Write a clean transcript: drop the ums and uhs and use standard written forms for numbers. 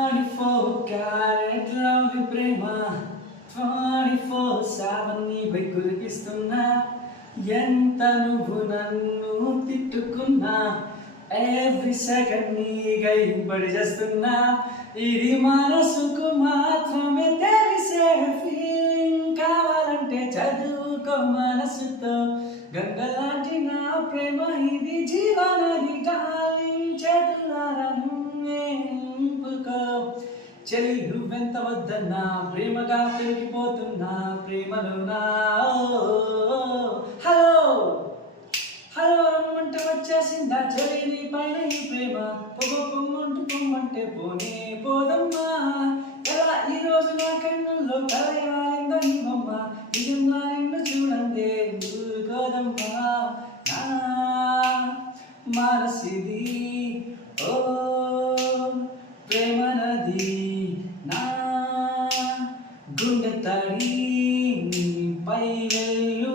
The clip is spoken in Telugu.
24 క్యారెట్ లవ్లీ ప్రేమ 24/7 నీపై కురిపిస్తున్నా ఎంత నువ్వు నన్ను తిట్టుకున్నా ఎవ్రీ సెకండ్ నీకై పడి చేస్తున్నా ఇది మనసుకు మాత్రమే తెలిసే ఫీలింగ్ కావాలంటే చదువుకో మనసుతో గంగలాంటి నా ప్రేమ ఇది జీవనది గాలించేతులారా నింపుకో చెలి నువ్వెంత వద్దన్నా ప్రేమగా పెరిగిపోతున్నా ప్రేమలో నా హలో హలో రమ్మంటే వచ్చేసిందా చెలి నీ పైన ఈ ప్రేమ పొమ్మంటూ పొమ్మంటే పోనే పోదమ్మా ఎలా ఈ రోజు నా కన్నుల్లో కలయాలిందా నీ బొమ్మ నిజంగా నిన్ను చూడందే గోదమ్మా నా మనసిది ఓ ప్రేమ నది నా గుండె తడి పై వెళ్ళు